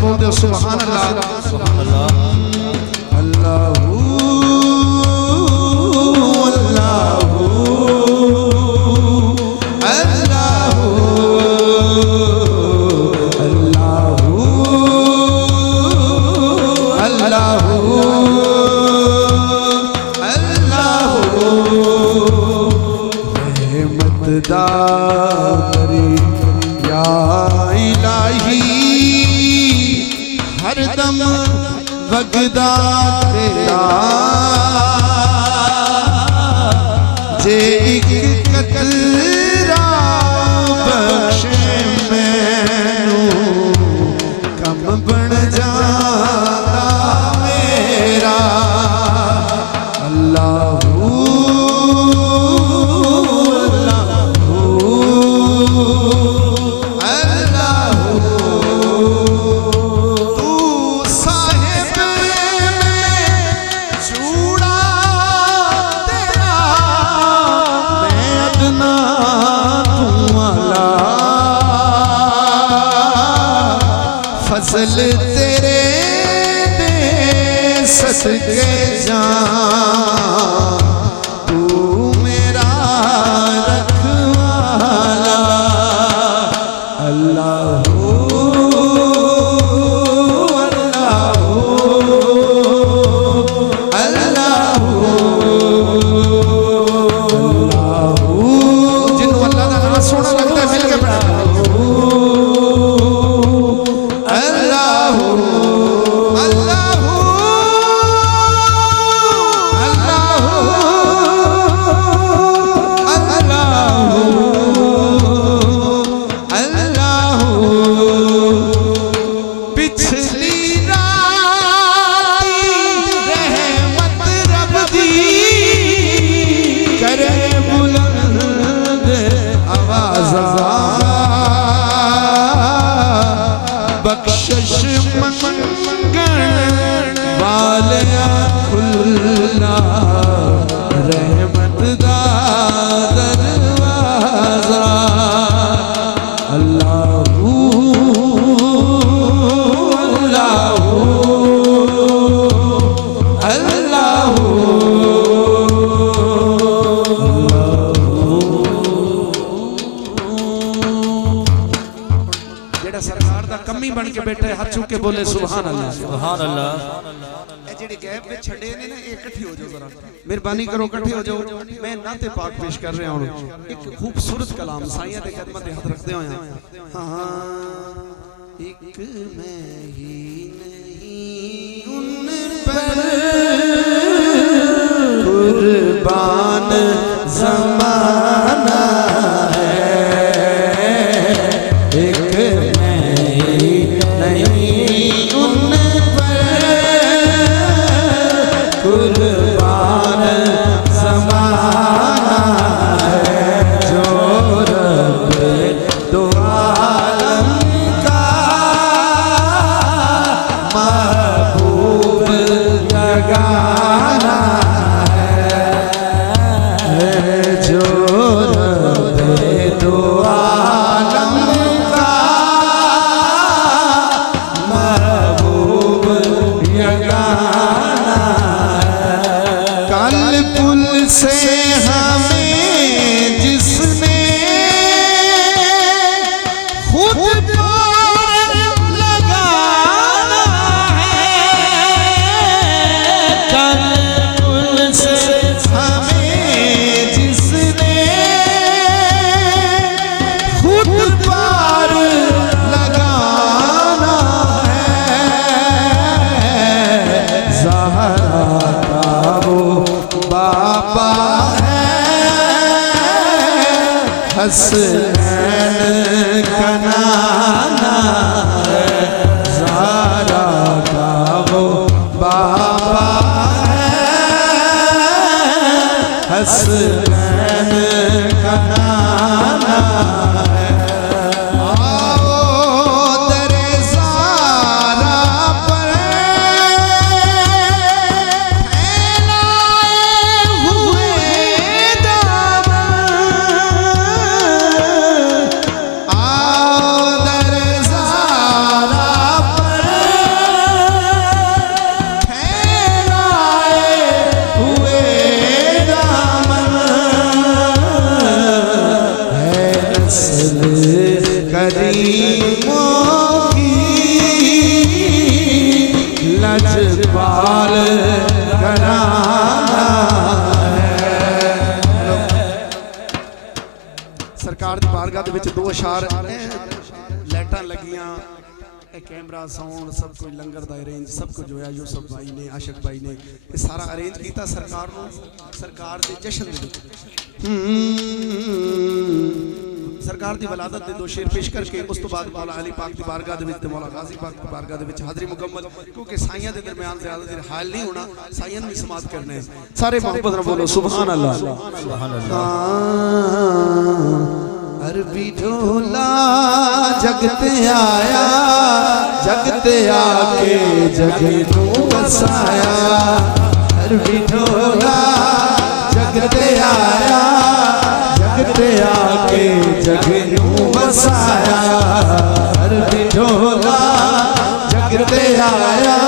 बोल दो सुभान अल्लाह सुभान अल्लाह। अल्लाहू हरदम वगदा तेरा जे एक कतरा बख्शे मैनू कम बन जाता मेरा। अल्लाहू फजल तेरे दे सदके जान तू मेरा रखवाला। अल्लाहू अल्लाहू अल्लाहू जिन्हों अल्लाह का नाम सोना लगता है मिल के पढ़ा बख्शिश मंगण वाले खुल्ला रहमत दा दरवाजा। अल्लाहू अल्लाहू अल्लाहू जेड़ा सरकार दा कमी बन के बैठे हाथ चूक के बोले सुभान अल्लाह सुभान अल्लाह। ए जेडी गैप में छड़े ने ना इकट्ठे हो जाओ जरा मेहरबानी करो इकट्ठे हो जाओ। मैं नाते पाक पेश कर रहा हूं एक खूबसूरत कलाम साईं दे कदमां ते हाथ रखदे होया। हां एक मैं ही नहीं उन पर कुर्बान ज़माना से हमें जिसने खुद पार लगाना है कल से हमें जिसने खुद पार लगाना है। ज़हरा का वो बाबा हसनैन का नाना है। ज़हरा का वो बाबा हसनैन का नाना है। आओ दरे ज़हरा पर फैलाए हुए दामन करीमों की लजपाल घराना है। सरकार दी बारगाह दे विच 2 अशार लाइटां लगियां, कैमरा साउंड सब कुछ, लंगर का अरेंज सब कुछ होया। यूसुफ भाई ने, आशिक भाई ने ये सारा अरेंज किया सरकार को, सरकार के जश्न दे सरकार की वलादत के 2 शेर पेश करके उस तो बाद मौला अली पाक की बारगाह दे मौला गाजी पाक की बारगाह दे हाजरी मुकम्मल, क्योंकि साइयां के दरमियान ज्यादा देर हाल नहीं होना, साइयां भी समात करने हैं। सारे मोहब्बत नाल बोलो सुभान अल्लाह। सुभान अल्लाह। अरबी ढोला जगते आया, जगते आके जग नूं वसाया। अरबी ढोला जगते आया, जगते आके जग नूं वसाया। अरबी ढोला जगते आया,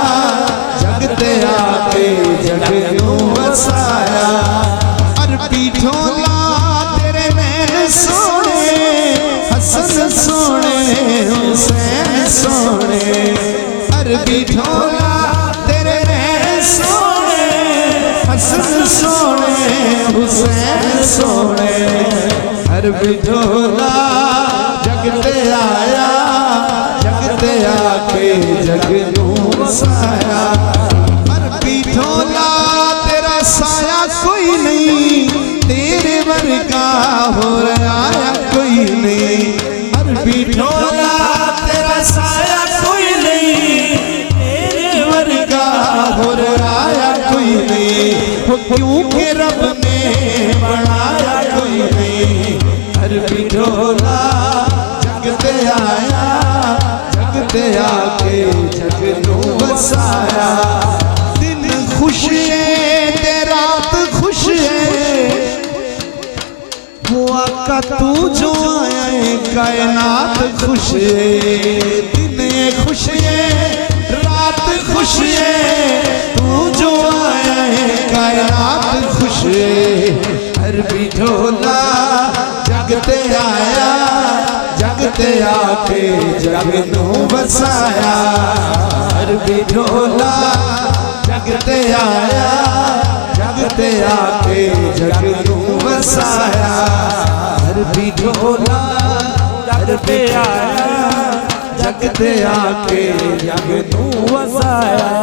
जगते आके जग नूं वसाया। अरबी ढोला तेरे नैन सोने, हसन सोने हुसैन सोने। अरबी ढोला तेरे नैन सोने, हसन सोने हुसैन सोने। अरबी ढोला जगते आया, जगते आके जग नूं वसाया। अरबी ढोला तेरा साया कोई नहीं, तेरे वर्गा हो आया कोई नहीं। अरबी ढोला तेरा साया कोई नहीं, तेरे वर्गा हो आया कोई नहीं। क्योंकि रब ने बनाया कोई नहीं। अरबी ढोला जगते आया, जगते आके जग नूं वसाया। दिन खुश है ते रात खुश है, हुआ का तू जो आया है कायनात खुश है। दिन खुश है रात खुश है, तू जो आया है कायनात खुश है। अरबी ढोला जगते आया, जगते आके जग नूं वसाया। अरबी ढोला जगते आया, जगते आके जग नूं वसाया। अरबी ढोला जगते आया, जगते आके जग नूं वसाया।